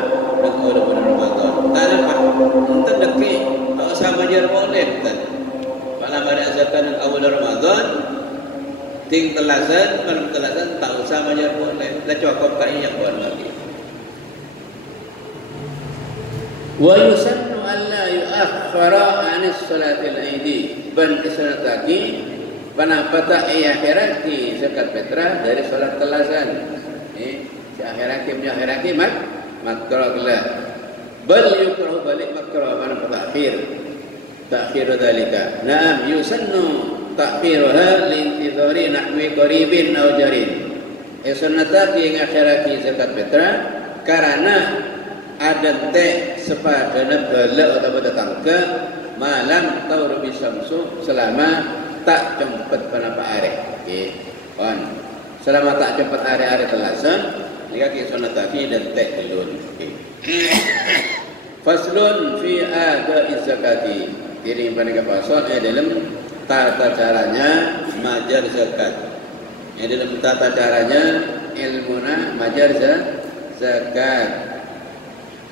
Tak apa. Entah dekik tak usah majar boleh kan. Malam ada zakat awal Ramadan. Ting telasan, malam telasan tak usah majar boleh. Dah cukup kai yang buat lagi. Wa yusannu alla yu'akhkhara 'an salatil 'idi ban isnataki panapata akhirati zakat fitrah dari salat telasan. Si akhirati makrah lah. Bal yukrahu balik makrah mana akhir. ta'khiru dzalika. Na'am yusannu ta'khiruha liintidhari nahwi qaribin aw jarin. Sunnataki ngakhiraki zakat fitrah karena ada teh sepadana bala atau tetangga malam tauru bisamsu selama tak cempet panapa are. Okey. Kon. Selama tak cempet are-are telasan, nika ki sunnataki dan teh dulun. Okey. Faslun fi ada'i zakati. Diri pada pasal dalam tata caranya majar zakat. Dalam tata caranya ilmuna majar zakat.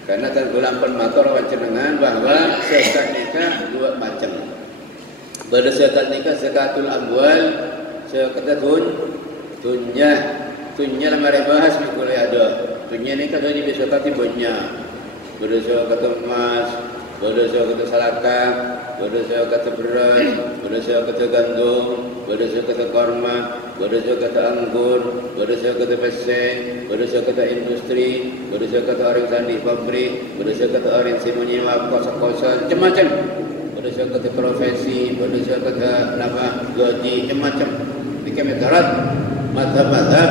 Karena tergulang penmator wacenengan bahwa zakat nikah dua macam. Pada zakat nikah zakatul amwal, zakat tunnya lamar bahas mikul ada. Tunnya nikah dari zakat ibunya. Pada zakat emas, pada zakat salakah, pada zakat beras, pada zakat gandum, pada zakat korma, pada zakat anggur, pada zakat pesek, pada zakat industri, pada zakat orang sandi pabrik, pada zakat orang menyewa kos-kosan, macam-macam. Pada zakat profesi, pada zakat gaji, macam-macam. Ini metarat mazhab-mazhab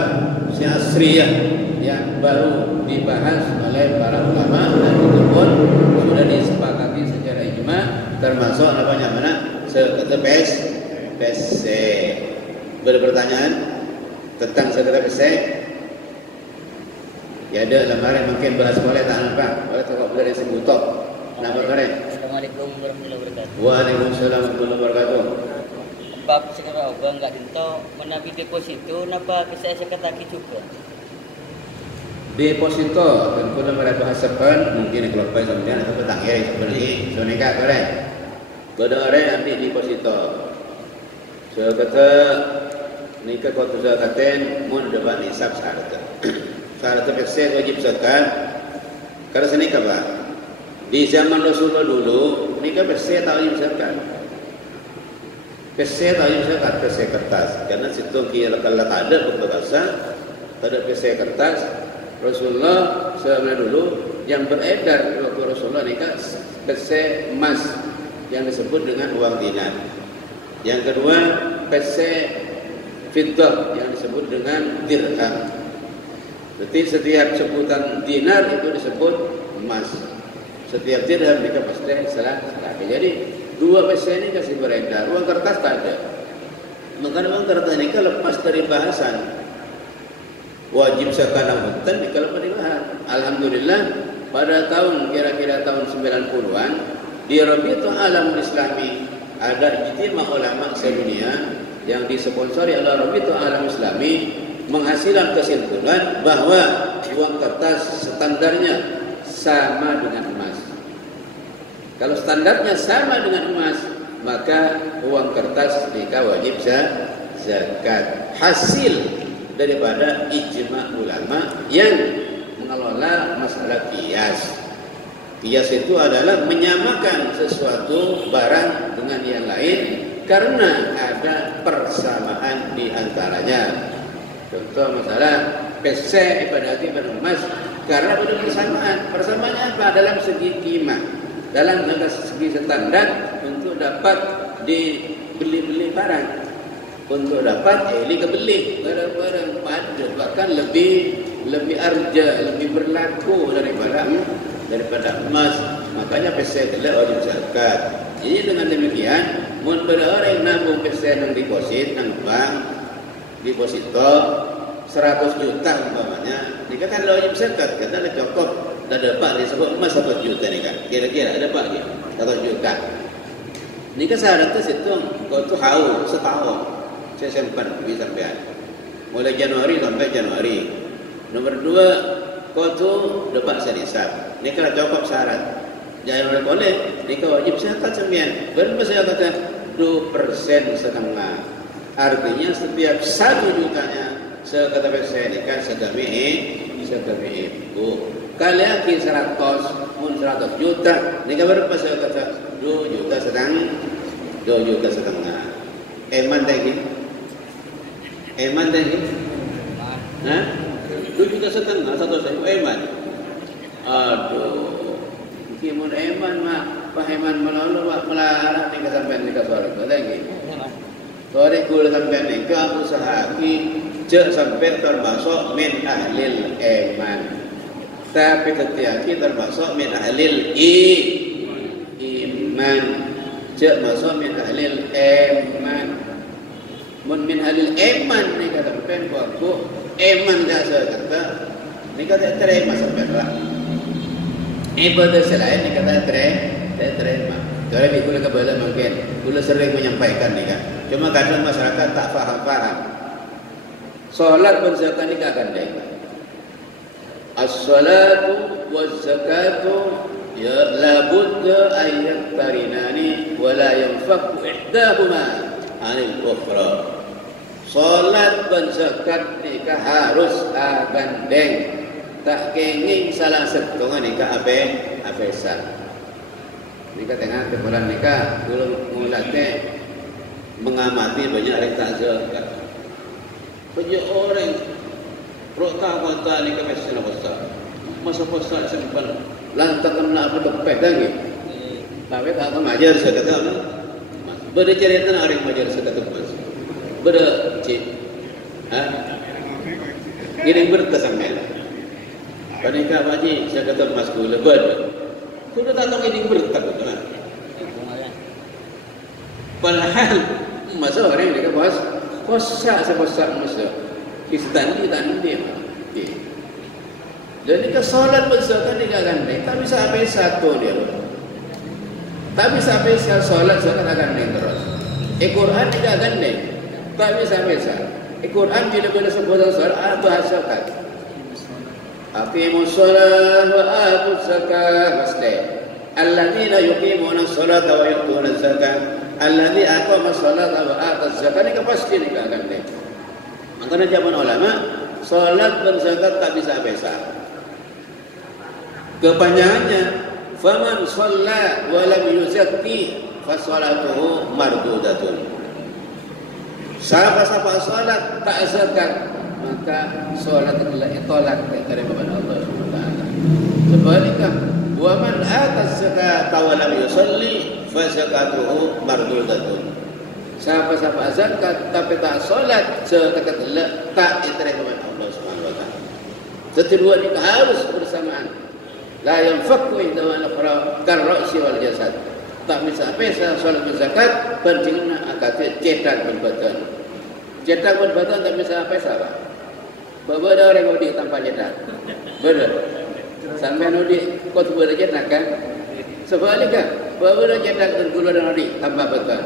asriyah yang baru dibahas oleh para ulama dan itu pun sudah disepakati secara ijma, termasuk namanya mana zakat PSC. Berpertanyaan tentang zakat PSC? Ya ada lemari mungkin bahas boleh tak nampak? Boleh tak boleh disebut tok. Nama kemarin. Assalamualaikum warahmatullahi wabarakatuh. Waalaikumsalam warahmatullahi wabarakatuh. Bab sekarang abang enggak dinto menabi deposito napa bisa sekataki juga. Deposito dan kalau mereka bahasakan mungkin kelompok sampean atau petang ya seperti sonika keren. Bedare ambil deposito. So kata nikah kau tu zakaten mun depan nisab syarat. Syarat PSC wajib zakat. Karena senika Pak. Di zaman Rasulullah dulu nikah PSC tak wajib zakat. PSC tak wajib zakat PSC kertas. Karena situ kira kalau tak ada berbahasa tak ada PSC kertas. Rasulullah sebelum dulu yang beredar waktu Rasulullah nikah PSC emas yang disebut dengan uang dinar. Yang kedua PSC fiddah yang disebut dengan dirham. Jadi setiap sebutan dinar itu disebut emas. Setiap dirham nikah pasti salah. Jadi dua PSC ini kasih beredar. Uang kertas tak ada. Maka uang kertas nikah lepas dari bahasan. Wajib zakat hutan di kalau dibahas. Alhamdulillah pada tahun kira-kira tahun 90-an di Rabitul Alam Islami ada ijtima ulama sedunia yang disponsori oleh Rabitul Alam Islami menghasilkan kesimpulan bahwa uang kertas standarnya sama dengan emas. Kalau standarnya sama dengan emas, maka uang kertas nikah wajib zakat. Hasil daripada ijma ulama yang mengelola masalah qiyas. Qiyas itu adalah menyamakan sesuatu barang dengan yang lain karena ada persamaan di antaranya. Contoh masalah pesek pada emas karena ada persamaan. Persamaannya apa? Dalam segi qimah, dalam segi standar untuk dapat dibeli barang. Untuk dapat ini kebeli barang-barang pada bahkan lebih arja, lebih berlaku daripada emas. Makanya PSC adalah wajib zakat. Jadi dengan demikian, mun pada orang yang nabung PSC nang deposit nang bank deposito 100 juta umpamanya, nikah kan wajib zakat. Karena ada cukup dah dapat disebut emas 1 juta nikah. Kira-kira ada pak dia 1 juta. Nikah syaratnya situ kau tu haul setahun. Saya simpan duit sampean. Mulai Januari sampai Januari. Nomor 2, kau tu dapat senisab. Ini kalau cukup syarat. Jangan boleh. Ini kau wajib zakat sampean. Berapa saya kata 2% setengah. Artinya setiap 1 jutanya sekata saya nikah segami ibu. Kalian ki 100 juta. Nikah berapa saya kata 2 juta setengah. Eman lagi. Eman tadi? Hah? 2 juta setengah, 1 saya eman. Aduh, kimun eman mah paheman menolong melarang ni kesampean ni kesuara tu lagi. Sore kul sampean ni ke usaha ki je sampai termasuk min ahlil iman. Tapi ketiaki termasuk min ahlil iman. Je masuk min ahlil iman. Mun min ahlil iman ni kata sampean ku iman jasa kata ni kata terima sampean lah. Ibadah selain ni kata terima. Jadi bila kebala mungkin, bila sering menyampaikan ni kan. Cuma kadang masyarakat tak faham. Solat dan zakat ni tak akan dia. As-salatu waz-zakatu ya la budda an yaqtarinani wa la yanfaku ihdahuma 'anil ukhra. Solat dan zakat ni harus gandeng. Tak kenging salah satu nikah apa nikah tengah kemudian nikah belum mulai mengamati banyak orang tak zakat. Banyak orang rota kota nikah mesra besar. Masa besar simpan lantak kena apa depet lagi. Tapi tak mengajar zakat apa? Beda cerita orang mengajar zakat apa? Beda cik. Ini berkesannya. Panikah baji saya kata mas ku lebat. Sudah tak tahu ini bertak betul. Padahal masa orang dia bos kosak sekosak masa. Istan dia. Jadi ke solat berzakat dia gandeng, tak bisa sampai satu dia. Tak bisa sampai solat zakat gandeng terus. Al-Quran tidak gandeng. Tak bisa sampai satu. Al-Quran bila bila sebutan solat bahasa zakat. Aqimus shalah wa atuz zakah mesti. Alladzina yuqimuna sholata wa yu'tuna zakah. Alladzi aqama sholata wa ataz zakah ni pasti ni akan dia. Makanya zaman ulama salat dan zakat tak bisa beza. Kepanjangannya faman shalla wa lam yuzakki fa sholatuhu mardudatun. Siapa salat tak zakat maka solat adalah ditolak dari Allah Subhanahu wa taala. Sebaliknya, wa man ata zakata wa lam yusalli fa zakatuhu mardudatun. Siapa zakat tapi tak solat, zakat adalah tak diterima oleh Allah Subhanahu wa taala. Kedua ini harus bersamaan. La yanfaku idza al-akhra karra'si wal jasad. Tak bisa pesa solat dan zakat pentingnya akad cetak berbadan. Cetak berbadan tak bisa pesa apa? Berbeda orang mudik tanpa cetak. Berbeda. Sampai mudik kau tu boleh cetak kan? Sebaliknya, berbeda cetak dan gula dan mudik tanpa betul.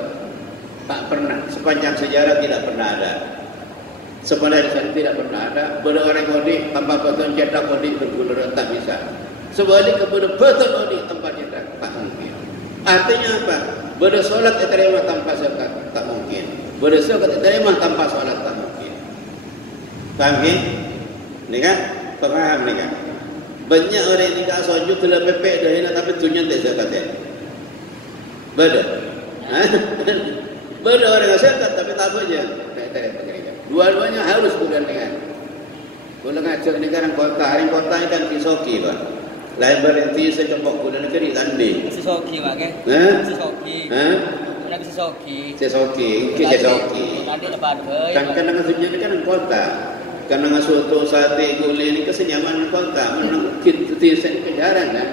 Tak pernah. Sepanjang sejarah tidak pernah ada. Sepanjang tidak pernah ada. Berbeda orang mudik tanpa betul cetak mudik dan gula dan tak bisa. Sebaliknya betul mudik tanpa cetak tak mungkin. Artinya apa? Berbeda solat diterima tanpa zakat tak mungkin. Berbeda zakat diterima tanpa solat tak mungkin. Faham ke? Ni kan? Faham ni kan? Banyak orang ni kat sujud telah pepek dah nak tapi tunjuk tak zakat dia. Beda. Beda orang zakat tapi tak apa je. Dua-duanya harus bergandengan. Kalau ngajar negara kota, hari kota ni kan kisoki pak. Lain berhenti sekepok kuda negeri tanding. Kisoki mak ke? Kisoki. Nak kisoki. Kisoki. Nanti lepas ke? Kan sujud ni kan kota. Karena soto sate gulai ini kesenyaman kota, menang kita kejaran kan.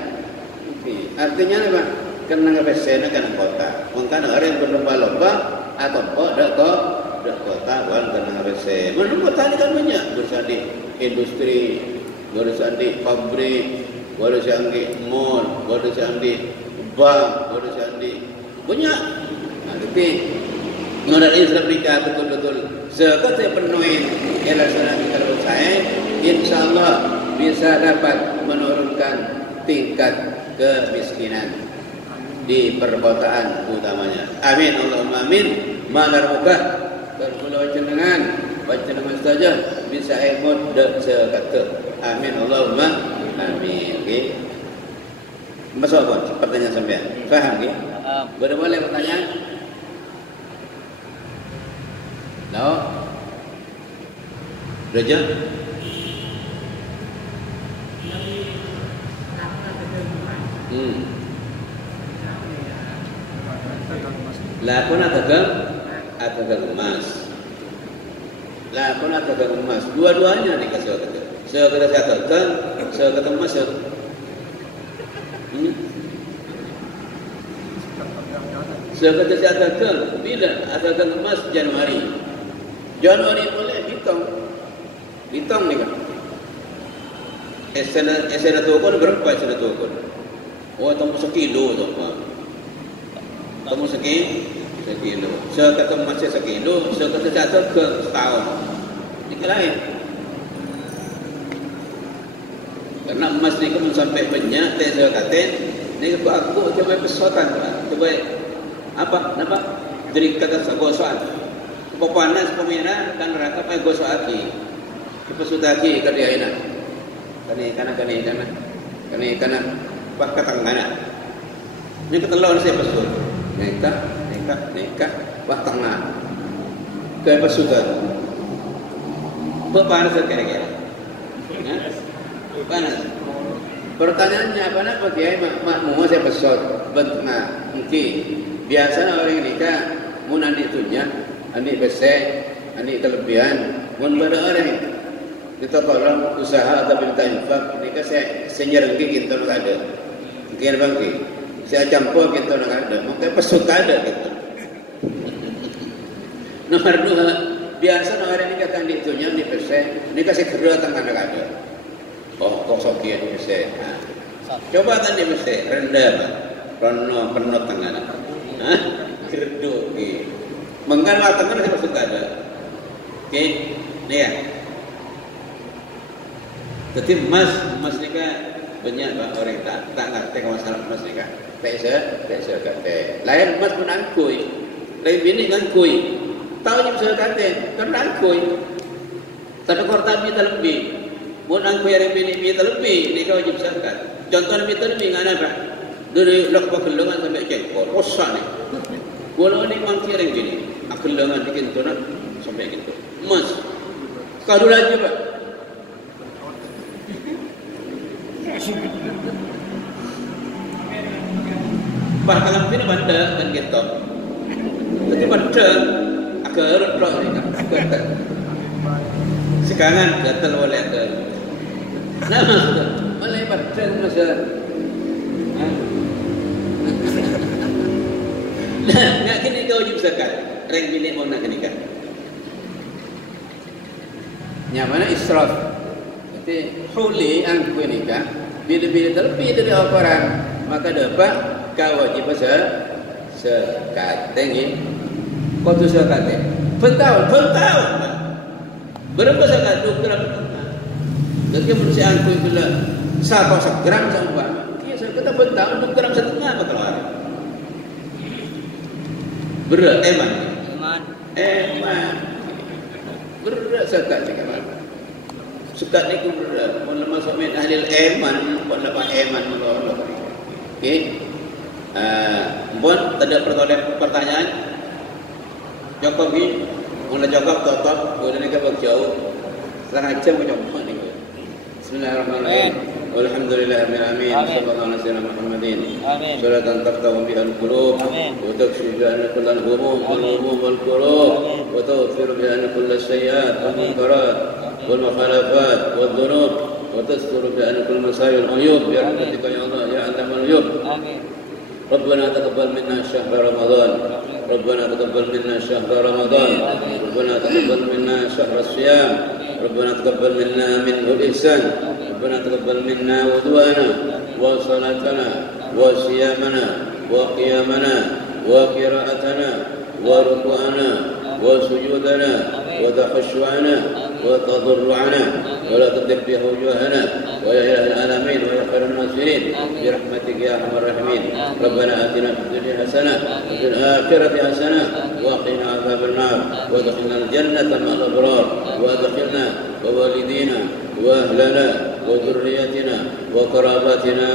Artinya apa? Karena kesana kan kota. Mungkin orang yang berlomba-lomba atau dak kota bukan karena kesana. Menurut kota ini kan banyak berusaha di industri, berusaha di pabrik, berusaha di mall, berusaha di bank, berusaha di banyak. Tapi menurut Islam nikah betul-betul zakat saya penuhi ilasan kalau saya insyaallah bisa dapat menurunkan tingkat kemiskinan di perkotaan utamanya. Amin Allahumma amin. Malarmuka berpulau jenengan saja bisa ikut zakat. Amin Allahumma amin. Okey. Masuk apa? Pertanyaan sampean. Faham ke? Boleh pertanyaan? No. Raja. Lakon atagang emas. Lakon atagang emas. Dua-duanya dikasih kata. Sekata atagang, sekata emas. Sekata atagang, bila atagang emas Januari. Januari boleh hitung ni kan. Esena tukun berapa esena tukun? Oh, tamu sekilo tu apa? Tamu sekilo. Sekata emas sekilo, sekata atagang setahun. Ini lain. Karena emas ni kan sampai banyak, saya kata, ni aku coba pesotan, coba apa? Dari kata segosan. Papanas pemina kan raka pai gosaki. Kepesudaki kadiaina. Kani pak katangana. Ni ketelon saya pesud. Neka pak tangna. Ke pesudan. Papanas kira-kira. Panas. Pertanyaannya apa nak pakai makmu saya pesud bentuknya. Mungkin biasa orang nikah mun andi tunya andi besar, andi kelebihan, mun pada orang kita tolong usaha atau minta infak, ini kan saya nyerenggi kita nak ada, mungkin bangki, saya campur kita nak ada, mungkin pesut ada kita. Nomor dua, biasa orang ini kan di itunya di besar, ini kasih kedua tangan ada. Oh, kok sokian besar. Coba tadi besar, rendah, penuh tangan, kerdu. Menggal tangan saya masuk ada. Okey, ni ya. Tapi emas ni kan banyak orang tak ngerti masalah emas ni kan. Tak saya kata. Lain emas pun angkui. Lain bini angkui. Tahu je saya kata, kan angkui. Tapi kortan ni terlebih. Mun angkui yang bini terlebih, ni kau wajib zakat. Contoh ni terlebih ngana apa? Dari lekpa kelungan sampai jengkol. Rosak ni. Walau ni mangkir yang gini. Akelangan bikin tu nak sampai gitu. Emas. Kadu lagi pak. Pak kalau ini benda kan gitu. Tapi benda akar roh ni kan. Sekarang gatal oleh akar. Nama sudah. Malai benda masa. Nak kini kau wajib zakat. Reng milik mau nak nikah. Yang mana israf. Jadi huli angku nikah. Bila terlebih dari orang, maka dapat kau wajib zakat. Tengok. Kau tu zakat. Bertahun. Berapa zakat? 2 gram. Jadi menurut angku itu lah 1 gram sampai. Dia zakat bertahun 2 gram setengah apa keluar. Berat eman. Berat zakat ni kan. Zakat ni ku berat. Mun masuk min ahli eman, pun dapat eman Allah. Okey. Pun ada pertanyaan. Jawab ni. Mun jawab tak, boleh ni ke jauh. Setengah jam jawab ni. Bismillahirrahmanirrahim. Walhamdulillahirabbil alamin. Sallallahu alaihi wasallam Muhammadin. Amin. Salatan taqtahu bihal qulub wa takshifu biha kullal humum wal qurub wa taghfiru biha kull sayyi'at wal munkarat wal mukhalafat wal dhunub wa tasturu biha kull masail wal uyub bi rahmatika ya Allah ya alamal uyub. Amin. ربنا تقبل منا شهر رمضان ربنا تقبل منا شهر رمضان ربنا تقبل منا شهر الصيام ربنا تقبل منا منه الإحسان ربنا تقبل منا وضوءنا وصلاتنا وصيامنا وقيامنا وقراءتنا وركوعنا وسجودنا وتخشعنا وتضرعنا ولا تضرب بها وجوهنا ويا إله العالمين ويا خير الناصرين برحمتك يا أرحم الراحمين ربنا آتنا في الدنيا حسنة وفي الآخرة حسنة وقنا عذاب النار وادخلنا الجنة مع الأبرار وادخلنا ووالدينا وأهلنا وذريتنا وقراباتنا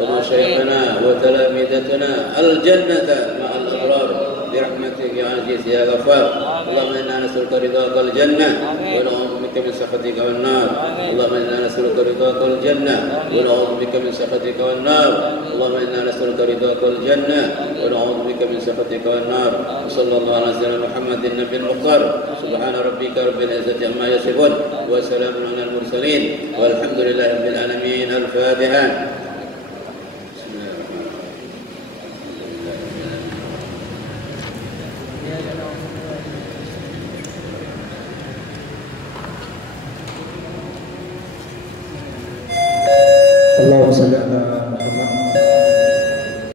ومشايخنا وتلامذتنا الجنة مع الأبرار برحمتك يا عزيز يا غفار اللهم إنا نسألك رضاك الجنة ونعوذ بك بك من سخطك والنار اللهم إنا نسألك رضاك والجنة ونعوذ بك من سخطك والنار اللهم إنا نسألك رضاك والجنة ونعوذ بك من سخطك والنار وصلى الله على سيدنا محمد النبي المختار سبحان ربك رب العزة عما يصفون وسلام على المرسلين والحمد لله رب العالمين. الفاتحة. Allahumma salli ala Muhammad.